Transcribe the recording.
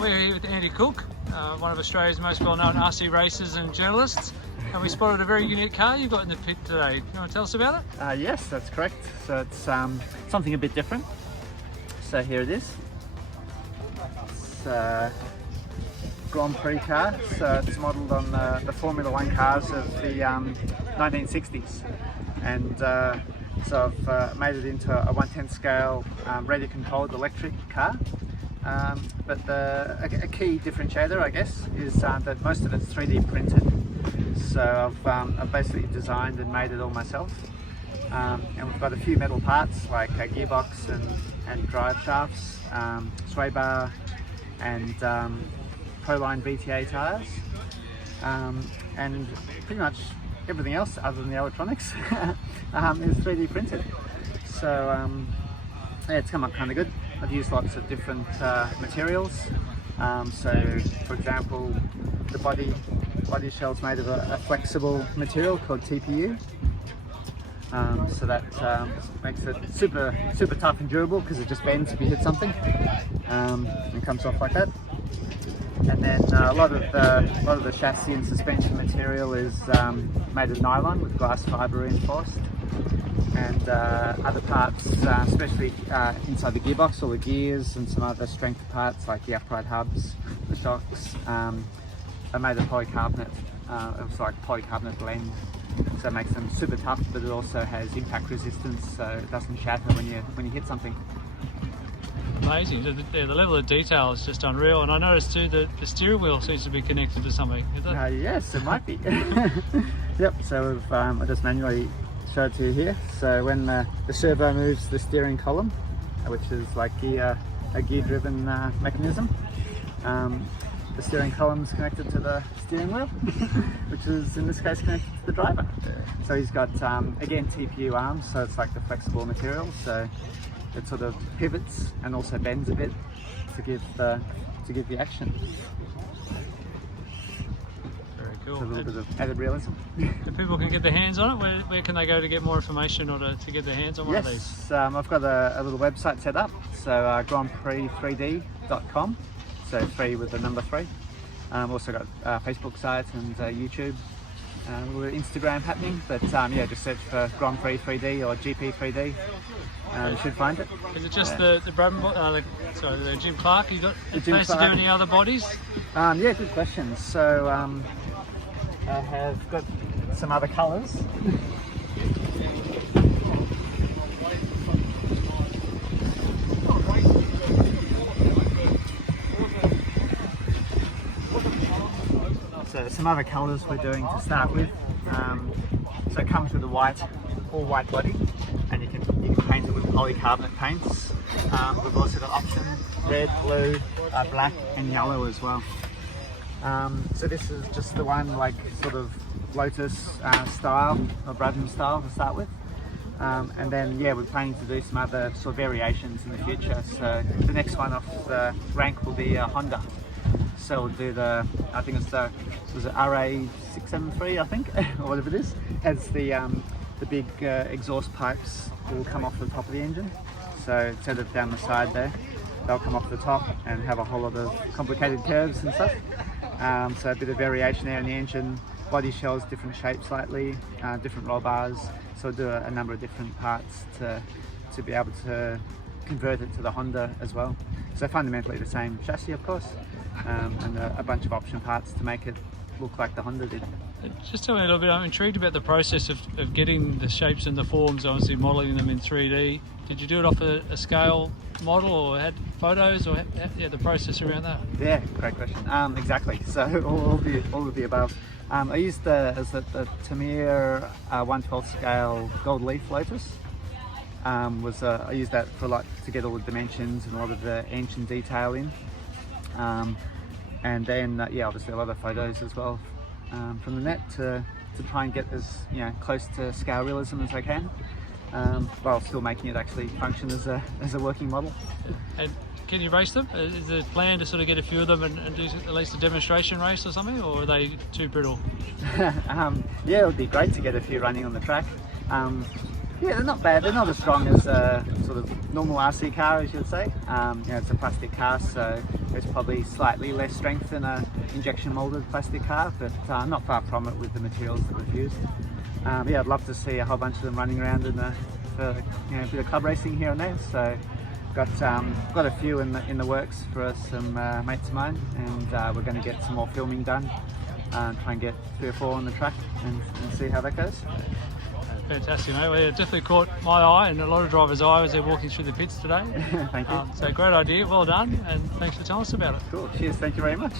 We're here with Andrew Cooke, one of Australia's most well-known RC racers and journalists, and we spotted a very unique car you've got in the pit today. You want to tell us about it? Yes, that's correct. So it's something a bit different. So here it is. It's a Grand Prix car. So it's modelled on the Formula One cars of the 1960s, and so I've made it into a 1/10 scale radio-controlled electric car. But a key differentiator, I guess, is that most of it's 3D printed. So I've basically designed and made it all myself. And we've got a few metal parts like a gearbox and drive shafts, sway bar, and Proline VTA tyres, and pretty much everything else other than the electronics is 3D printed. So yeah, it's come up kind of good. I've used lots of different materials. So, for example, the body shell's made of a flexible material called TPU. So that makes it super tough and durable because it just bends if you hit something, and comes off like that. And then a lot of the chassis and suspension material is made of nylon with glass fibre reinforced. And other parts, especially inside the gearbox, all the gears and some other strength parts like the upright hubs, the shocks, are made of polycarbonate. It's like polycarbonate blend, so it makes them super tough, but it also has impact resistance, so it doesn't shatter when you hit something. Amazing. The level of detail is just unreal, and I noticed too that the steering wheel seems to be connected to something. Is that... Yes, it might be. Yep. So we've I just manually show it to you here. So when the servo moves the steering column, which is like a gear-driven mechanism, the steering column is connected to the steering wheel, which is in this case connected to the driver. So he's got again TPU arms, so it's like the flexible material, so it sort of pivots and also bends a bit to give the action. Cool. A little bit of added realism. If people can get their hands on it, where can they go to get more information or to get their hands on one of these? Yes, I've got a little website set up, so grandprix3d.com, so 3 with the number 3. I've also got a Facebook site and YouTube. We're Instagram happening, but yeah, just search for Grand Prix 3D or GP3D. You should find it. Is it just the Jim Clark? You got plans to do any other bodies? Yeah, good question. So I have got some other colours. So some other colours we're doing to start with. So it comes with a all white body, and you can paint it with polycarbonate paints. We've also got option red, blue, black, and yellow as well. So this is just the one like sort of Lotus style or Brabham style to start with, and then yeah, we're planning to do some other sort of variations in the future. So the next one off the rank will be Honda. So we'll do I think it's was it RA673, I think, or whatever it is. Has the big exhaust pipes will come off the top of the engine. So instead of down the side there, they'll come off the top and have a whole lot of complicated curves and stuff. So a bit of variation there in the engine. Body shells, different shapes slightly, different roll bars. So we'll do a number of different parts to be able to convert it to the Honda as well. So fundamentally the same chassis, of course, and a bunch of option parts to make it look like the Honda did. Just tell me a little bit, I'm intrigued about the process of getting the shapes and the forms, obviously modelling them in 3D. Did you do it off a scale model or had photos, or the process around that? Yeah, great question. Exactly, so all of the above. I used the Tamir 1/12 scale gold leaf Lotus. I used that to get all the dimensions and a lot of the ancient detail in. And then yeah, obviously a lot of photos as well from the net to try and get as close to scale realism as I can, while still making it actually function as a working model. And can you race them? Is the plan to sort of get a few of them and do at least a demonstration race or something, or are they too brittle? Yeah, it would be great to get a few running on the track. Yeah, they're not bad. They're not as strong as a sort of normal RC car, as you'd say. You know, it's a plastic car, so there's probably slightly less strength than a injection molded plastic car, but not far from it with the materials that we've used. Yeah, I'd love to see a whole bunch of them running around for you know, a bit of club racing here and there. So got a few in the works for some mates of mine, and we're going to get some more filming done. Try and get 3 or 4 on the track and see how that goes. Fantastic, mate. Well, it definitely caught my eye and a lot of drivers' eye as they're walking through the pits today. Thank you. So great idea, well done, and thanks for telling us about it. Cool, cheers, thank you very much.